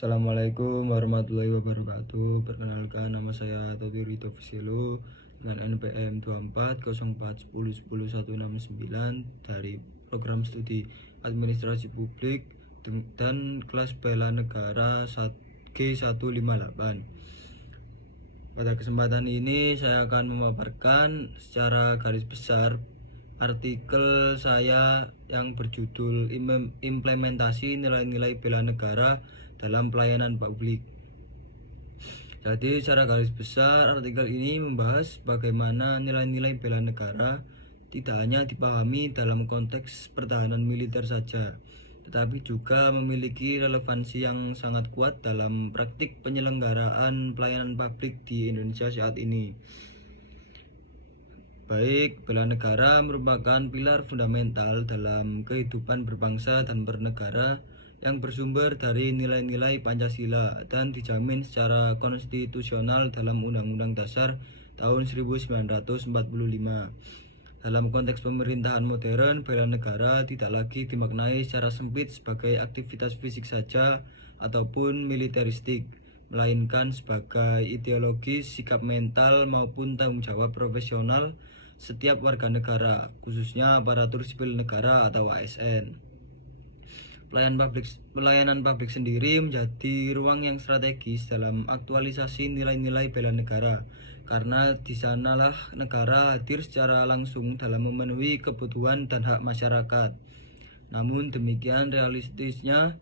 Assalamualaikum warahmatullahi wabarakatuh. Perkenalkan, nama saya Toti Rito Fusilo dengan NPM 240410101169 dari program studi Administrasi Publik dan kelas bela negara G158. Pada kesempatan ini saya akan memaparkan secara garis besar artikel saya yang berjudul Implementasi Nilai-nilai Bela Negara dalam Pelayanan Publik. Jadi secara garis besar artikel ini membahas bagaimana nilai-nilai bela negara tidak hanya dipahami dalam konteks pertahanan militer saja, tetapi juga memiliki relevansi yang sangat kuat dalam praktik penyelenggaraan pelayanan publik di Indonesia saat ini. Baik, bela negara merupakan pilar fundamental dalam kehidupan berbangsa dan bernegara yang bersumber dari nilai-nilai Pancasila dan dijamin secara konstitusional dalam Undang-Undang Dasar tahun 1945. Dalam konteks pemerintahan modern, bela negara tidak lagi dimaknai secara sempit sebagai aktivitas fisik saja ataupun militeristik, melainkan sebagai ideologis, sikap mental maupun tanggung jawab profesional setiap warga negara, khususnya aparatur sipil negara atau ASN. Pelayanan publik sendiri menjadi ruang yang strategis dalam aktualisasi nilai-nilai bela negara, karena di sanalah negara hadir secara langsung dalam memenuhi kebutuhan dan hak masyarakat. Namun demikian realistisnya,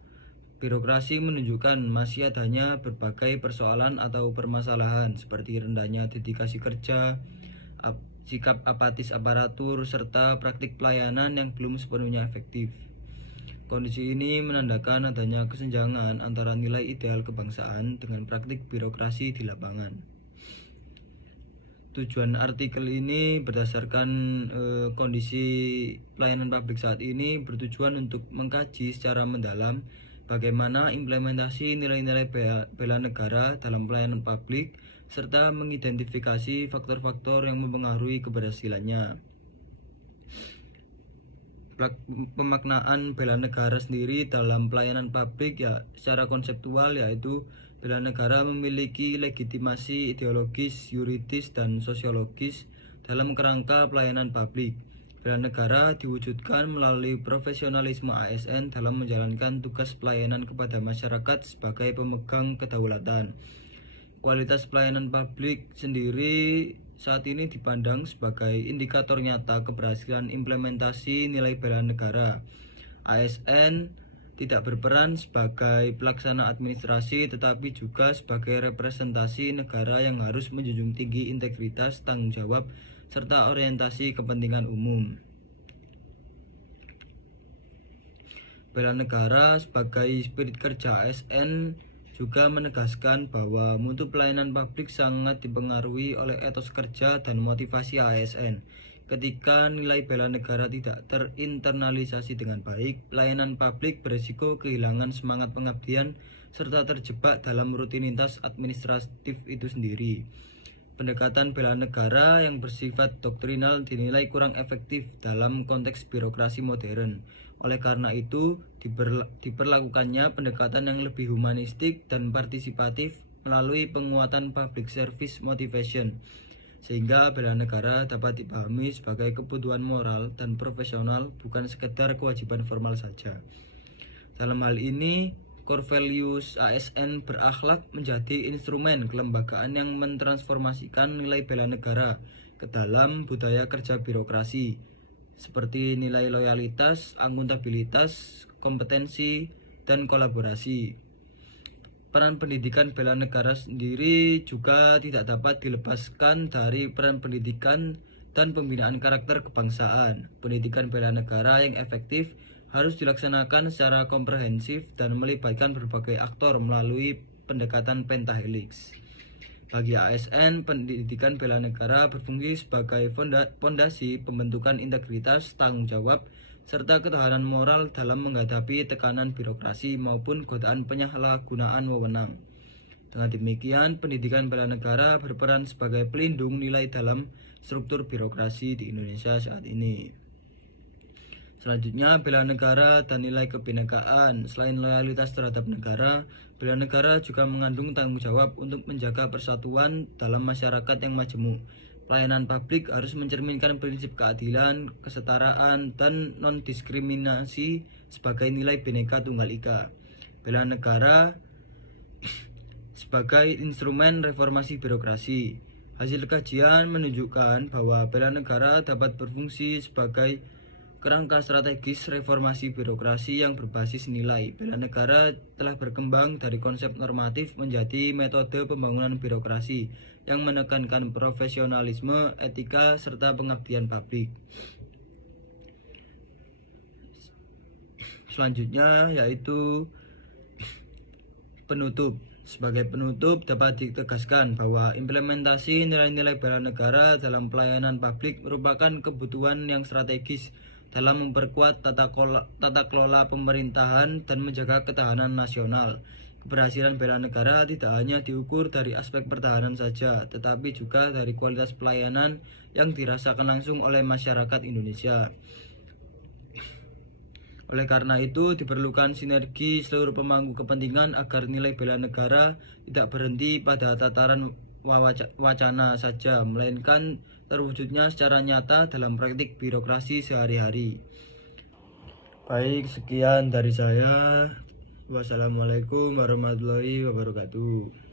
birokrasi menunjukkan masih adanya berbagai persoalan atau permasalahan seperti rendahnya dedikasi kerja, sikap apatis aparatur, serta praktik pelayanan yang belum sepenuhnya efektif. Kondisi ini menandakan adanya kesenjangan antara nilai ideal kebangsaan dengan praktik birokrasi di lapangan. Tujuan artikel ini berdasarkan kondisi pelayanan publik saat ini bertujuan untuk mengkaji secara mendalam bagaimana implementasi nilai-nilai bela negara dalam pelayanan publik serta mengidentifikasi faktor-faktor yang mempengaruhi keberhasilannya. Pemaknaan bela negara sendiri dalam pelayanan publik secara konseptual yaitu bela negara memiliki legitimasi ideologis, yuridis, dan sosiologis dalam kerangka pelayanan publik. Bela negara diwujudkan melalui profesionalisme ASN dalam menjalankan tugas pelayanan kepada masyarakat sebagai pemegang kedaulatan. Kualitas pelayanan publik sendiri saat ini dipandang sebagai indikator nyata keberhasilan implementasi nilai bela negara. ASN tidak berperan sebagai pelaksana administrasi tetapi juga sebagai representasi negara yang harus menjunjung tinggi integritas, tanggung jawab, serta orientasi kepentingan umum. Bela negara sebagai spirit kerja ASN juga menegaskan bahwa mutu pelayanan publik sangat dipengaruhi oleh etos kerja dan motivasi ASN. Ketika nilai bela negara tidak terinternalisasi dengan baik, pelayanan publik berisiko kehilangan semangat pengabdian serta terjebak dalam rutinitas administratif itu sendiri. Pendekatan bela negara yang bersifat doktrinal dinilai kurang efektif dalam konteks birokrasi modern. Oleh karena itu, diperlakukannya pendekatan yang lebih humanistik dan partisipatif melalui penguatan public service motivation, sehingga bela negara dapat dipahami sebagai kebutuhan moral dan profesional, bukan sekedar kewajiban formal saja. Dalam hal ini, core values ASN berakhlak menjadi instrumen kelembagaan yang mentransformasikan nilai bela negara ke dalam budaya kerja birokrasi, seperti nilai loyalitas, akuntabilitas, kompetensi, dan kolaborasi. Peran pendidikan bela negara sendiri juga tidak dapat dilepaskan dari peran pendidikan dan pembinaan karakter kebangsaan. Pendidikan bela negara yang efektif harus dilaksanakan secara komprehensif dan melibatkan berbagai aktor melalui pendekatan pentahelix. Bagi ASN, pendidikan bela negara berfungsi sebagai fondasi pembentukan integritas, tanggung jawab, serta ketahanan moral dalam menghadapi tekanan birokrasi maupun godaan penyalahgunaan wewenang. Dengan demikian, pendidikan bela negara berperan sebagai pelindung nilai dalam struktur birokrasi di Indonesia saat ini. Selanjutnya, bela negara dan nilai kebinekaan. Selain loyalitas terhadap negara, bela negara juga mengandung tanggung jawab untuk menjaga persatuan dalam masyarakat yang majemuk. Pelayanan publik harus mencerminkan prinsip keadilan, kesetaraan, dan non-diskriminasi sebagai nilai Bhinneka Tunggal Ika. Bela negara sebagai instrumen reformasi birokrasi. Hasil kajian menunjukkan bahwa bela negara dapat berfungsi sebagai kerangka strategis reformasi birokrasi yang berbasis nilai. Bela negara telah berkembang dari konsep normatif menjadi metode pembangunan birokrasi yang menekankan profesionalisme, etika, serta pengabdian publik. Selanjutnya yaitu penutup. Sebagai penutup dapat ditegaskan bahwa implementasi nilai-nilai bela negara dalam pelayanan publik merupakan kebutuhan yang strategis dalam memperkuat tata kelola pemerintahan dan menjaga ketahanan nasional. Keberhasilan bela negara tidak hanya diukur dari aspek pertahanan saja, tetapi juga dari kualitas pelayanan yang dirasakan langsung oleh masyarakat Indonesia. Oleh karena itu, diperlukan sinergi seluruh pemangku kepentingan agar nilai bela negara tidak berhenti pada tataran wacana saja, melainkan terwujudnya secara nyata dalam praktik birokrasi sehari-hari. Baik, sekian dari saya. Wassalamualaikum warahmatullahi wabarakatuh.